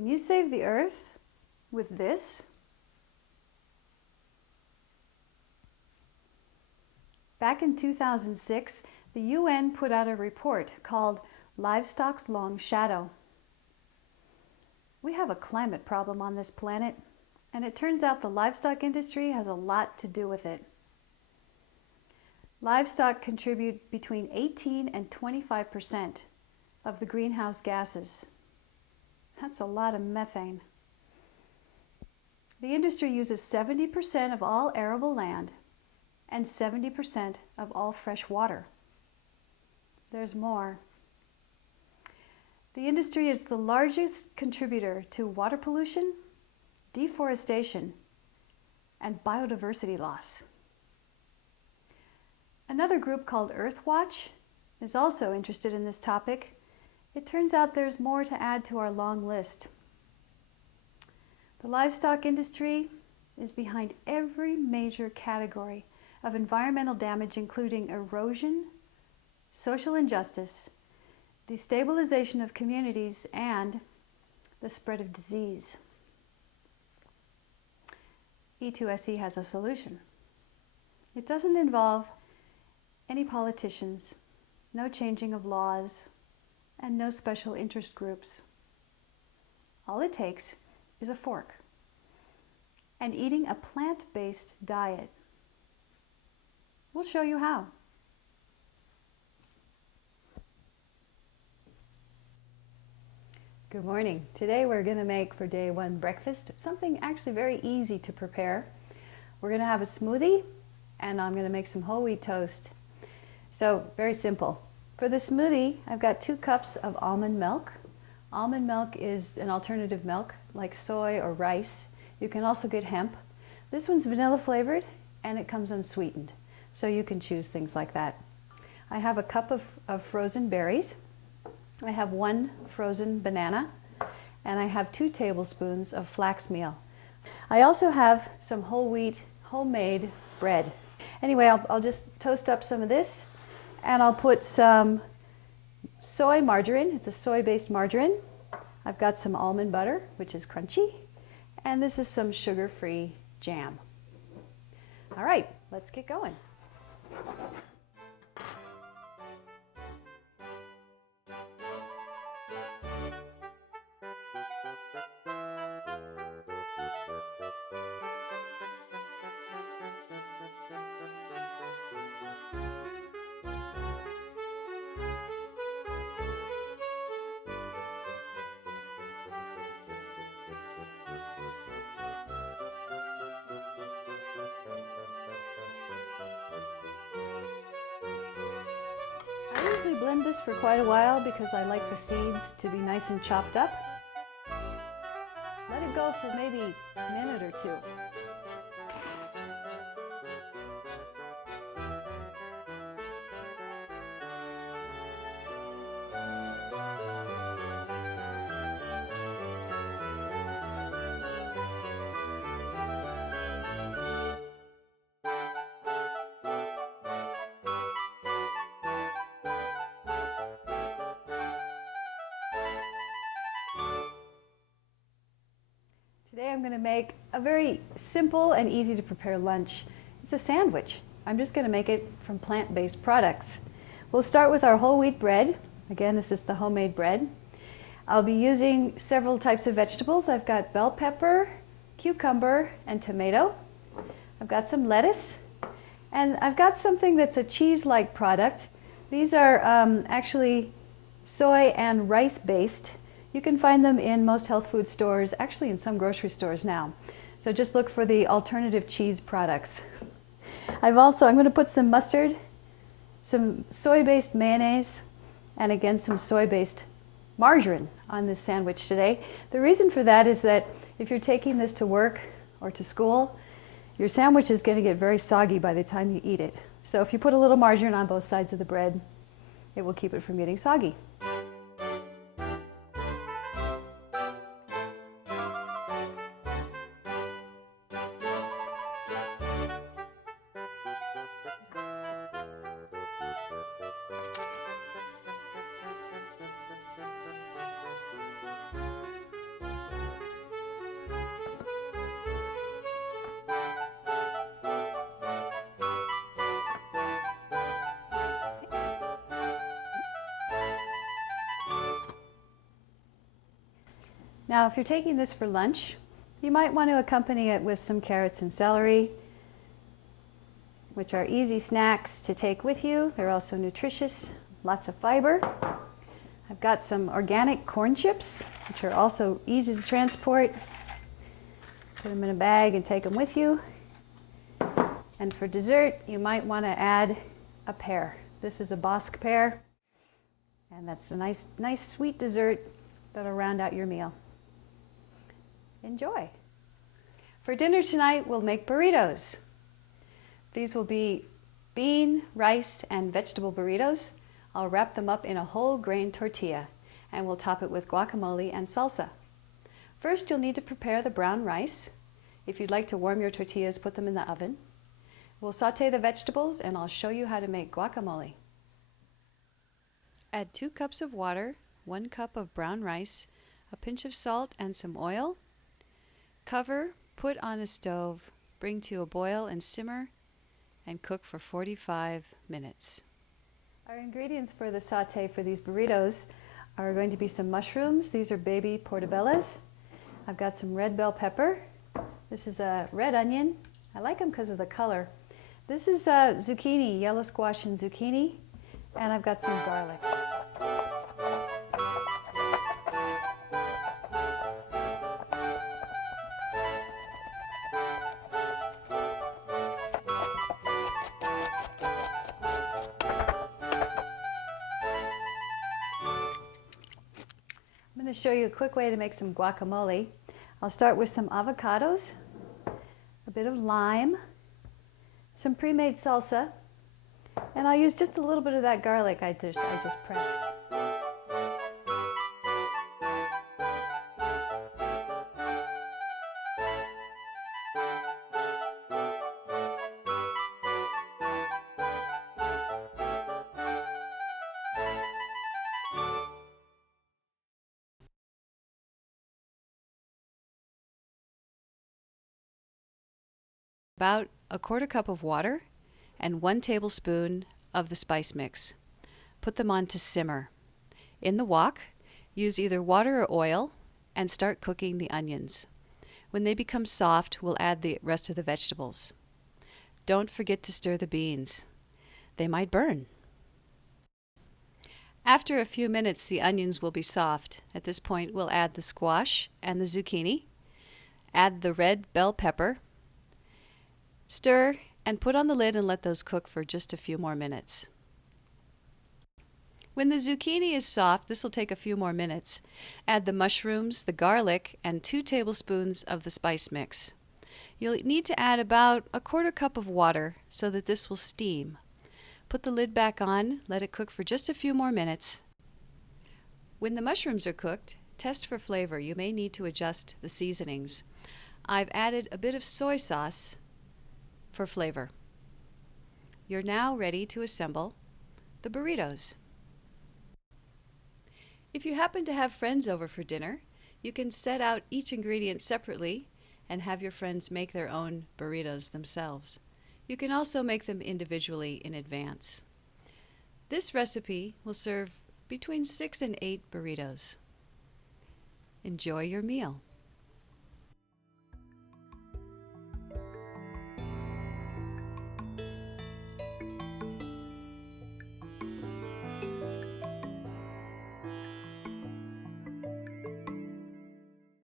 Can you save the earth with this? Back in 2006, the UN put out a report called Livestock's Long Shadow. We have a climate problem on this planet, and it turns out the livestock industry has a lot to do with it. Livestock contribute between 18 and 25% of the greenhouse gases. That's a lot of methane. The industry uses 70% of all arable land and 70% of all fresh water. There's more. The industry is the largest contributor to water pollution, deforestation, and biodiversity loss. Another group called Earthwatch is also interested in this topic. It turns out there's more to add to our long list. The livestock industry is behind every major category of environmental damage, including erosion, social injustice, destabilization of communities, and the spread of disease. E2SE has a solution. It doesn't involve any politicians, no changing of laws, and no special interest groups. All it takes is a fork and eating a plant-based diet. We'll show you how. Good morning. Today we're going to make for day one breakfast something actually very easy to prepare. We're going to have a smoothie, and I'm going to make some whole wheat toast. So very simple. For the smoothie, I've got 2 cups of almond milk. Almond milk is an alternative milk like soy or rice. You can also get hemp. This one's vanilla flavored and it comes unsweetened, so you can choose things like that. I have a cup of frozen berries. I have 1 frozen banana, and I have 2 tablespoons of flax meal. I also have some whole wheat homemade bread. Anyway, I'll just toast up some of this, and I'll put some soy margarine. It's a soy-based margarine. I've got some almond butter, which is crunchy, and this is some sugar-free jam. All right, let's get going. I usually blend this for quite a while because I like the seeds to be nice and chopped up. Let it go for maybe a minute or 2. Today I'm going to make a very simple and easy to prepare lunch. It's a sandwich. I'm just going to make it from plant-based products. We'll start with our whole wheat bread. Again, this is the homemade bread. I'll be using several types of vegetables. I've got bell pepper, cucumber, and tomato. I've got some lettuce, and I've got something that's a cheese-like product. These are actually soy and rice-based. You can find them in most health food stores, actually in some grocery stores now. So just look for the alternative cheese products. I'm going to put some mustard, some soy-based mayonnaise, and again some soy-based margarine on this sandwich today. The reason for that is that if you're taking this to work or to school, your sandwich is going to get very soggy by the time you eat it. So if you put a little margarine on both sides of the bread, it will keep it from getting soggy. Now, if you're taking this for lunch, you might want to accompany it with some carrots and celery, which are easy snacks to take with you. They're also nutritious, lots of fiber. I've got some organic corn chips, which are also easy to transport. Put them in a bag and take them with you. And for dessert, you might want to add a pear. This is a Bosc pear, and that's a nice sweet dessert that'll round out your meal. Enjoy. For dinner tonight, we'll make burritos. These will be bean, rice, and vegetable burritos. I'll wrap them up in a whole grain tortilla, and we'll top it with guacamole and salsa. First, you'll need to prepare the brown rice. If you'd like to warm your tortillas, put them in the oven. We'll saute the vegetables, and I'll show you how to make guacamole. Add 2 cups of water, 1 cup of brown rice, a pinch of salt, and some oil. Cover, put on a stove, bring to a boil and simmer, and cook for 45 minutes. Our ingredients for the saute for these burritos are going to be some mushrooms. These are baby portobellas. I've got some red bell pepper. This is a red onion. I like them because of the color. This is zucchini, yellow squash and zucchini, and I've got some garlic. I'm going to show you a quick way to make some guacamole. I'll start with some avocados, a bit of lime, some pre-made salsa, and I'll use just a little bit of that garlic I just pressed. About a 1/4 cup of water and 1 tablespoon of the spice mix. Put them on to simmer. In the wok, use either water or oil and start cooking the onions. When they become soft, we'll add the rest of the vegetables. Don't forget to stir the beans. They might burn. After a few minutes, the onions will be soft. At this point, we'll add the squash and the zucchini. Add the red bell pepper. Stir and put on the lid and let those cook for just a few more minutes. When the zucchini is soft, this will take a few more minutes. Add the mushrooms, the garlic, and 2 tablespoons of the spice mix. You'll need to add about a 1/4 cup of water so that this will steam. Put the lid back on, let it cook for just a few more minutes. When the mushrooms are cooked, test for flavor. You may need to adjust the seasonings. I've added a bit of soy sauce for flavor. You're now ready to assemble the burritos. If you happen to have friends over for dinner, you can set out each ingredient separately and have your friends make their own burritos themselves. You can also make them individually in advance. This recipe will serve between 6 and 8 burritos. Enjoy your meal.